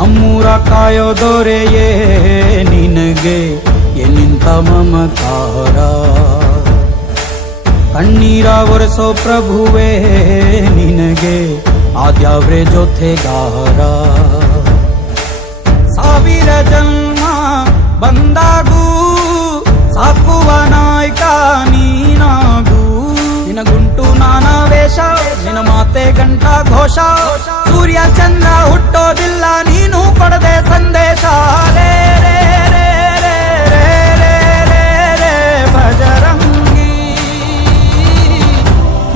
ನಮ್ಮೂರ ಕಾಯೋ ದೊರೆಯೇ ನಿನಗೆ ಎನ್ನಿಂತ ಮಮಕಾರ. ಕಣ್ಣೀರ ಒರೆಸೋ ಪ್ರಭುವೇ ನಿನಗೆ ಆದ್ಯಾವ್ರೆ ಜೊತೆಗಾರ. ಸಾವಿರ ಜನ್ಮ ಬಂದಾಗೂ ಸಾಕುವ ನಾಯಕ ನೀನಾಗೂ. ನಿನ ಗುಂಟು ನಾನಾ ವೇಷ, ನಿನ ಮಾತೆ ಗಂಟ ಘೋಷ. ಸೂರ್ಯ ಚಂದ್ರ ಹುಟ್ಟೋದಿಲ್ಲ ನೀನು ಕೊಡದೆ ಸಂದೇಶ. ರೇ ರೇ ರೇ ರೇ ರೇ ರೇ ರೇ ರೇ ಭಜರಂಗಿ.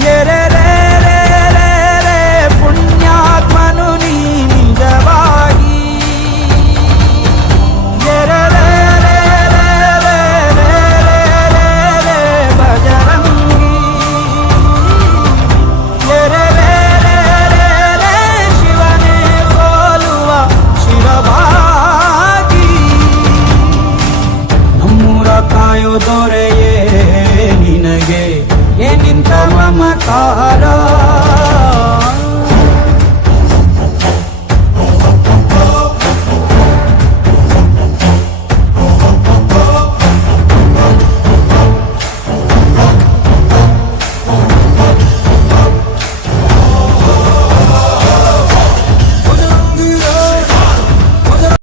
ರೇ ರೇ ರೇ ರೇ ರೇ ಪುಣ್ಯಾತ್ಮನು ನೀ ನಿಜವಾಗಿ. ರೇ ರೇ ರೇ ರೇ ರೇ ರೇ ರೇ ರೇ ರೇ ಭಜರಂಗಿ. ರೇ ರೇ ರೇ ರೇ ರೇ ರೇ ಶಿವನೇ ಸೋಲುವ ಶಿರವಾಗಿ. ನಮ್ಮೂರ ಕಾಯೋ ದೊರೆಯೇ ನಿನಗೆ ಏನಿಂತ ಮಮಕಾರ.